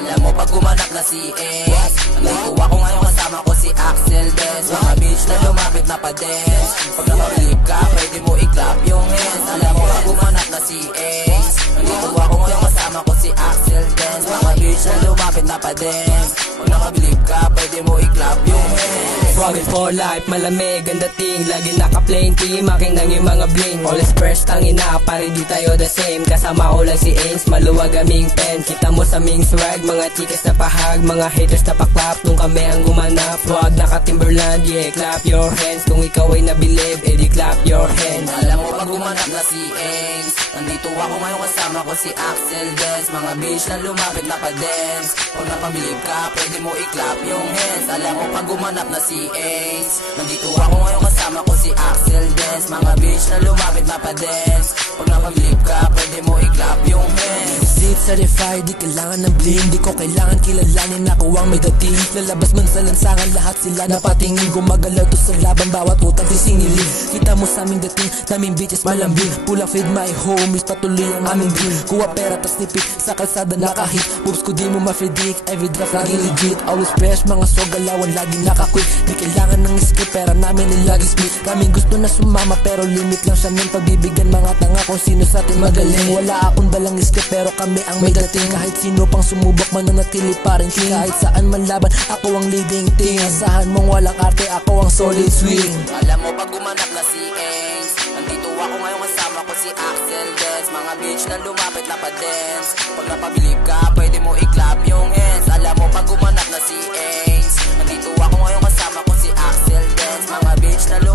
Alam mo pag gumanap na si Ace, nandito ako ngayon kasama ko si Axel Des. Mga bitch na lumapit na pa-dance. Pag napabilib ka, pwede mo i-clap yung hands. Alam mo pag gumanap na si Ace, nandito ako ngayon kasama ko si Axel Des. Mga bitch na lumapit na pa-dance. Pag napabilib ka, pwede mo i-clap yung hands. Swaggin for life, malamig ang dating. Lagi naka-plain team, aking nang yung mga bling. Always first, tangina, pare di tayo the same. Kasama ko lang si Ace, maluwag aming pen. Kita mo sa ming swag, mga chicas na pahag, mga haters na paklap, nung kami ang gumanap. Wag naka-Timberland, yeah, clap your hands. Kung ikaw ay nabilib, edi clap your hands. Alam mo pag gumanap na si Ace, nandito ako ngayon kasama ko si Axel Des. Mga bitch na lumapit na pa-dance. Pag napabilib ka, pwede mo i-clap yung hands. Alam mo pag gumanap na si Ace, nandito ako ngayon kasama ko si Axel Des. Mga bitch na lumapit na pa-dance. Pag napabilib ka, pwede mo i-clap yung hands. Zit certified, di kailangan ng bling. Di ko kailangan kilalanin ako ang may dating. Lalabas man sa lansangan, lahat sila napatingin. Gumagalaw to sa laban, bawat utang sisingilin. Kita mo sa aming dating, daming bitches malambing. Pull up with my homies, patuloy ang aming dream. Kuha pera tas nipik, sa kalsada nakahit. Boobs ko di mo ma-predict, every draft lagi legit. Always fresh, mga sogalawan lagi nakaquit. Di kailangan ng skip, pera namin nilagi split. Kaming gusto na sumama pero limit lang siya ng pagbibigyan. Mga tanga kung sino sa atin magaling. Wala akong dalang skip pero kami ang may dating. Kahit sino pang sumubok, mananatili pa rin king. Kahit saan man laban, ako ang leading team. Asahan mong walang arte, ako ang solid swing. Alam mo pag gumanap na si Ace, nandito ako ngayon kasama ko si Axel Des. Mga bitch na lumapit na pa-dance. Pag napabilib ka, pwede mo i-clap yung hands. Alam mo pag gumanap na si Ace, nandito ako ngayon kasama ko si Axel Des. Mga bitch na lumapit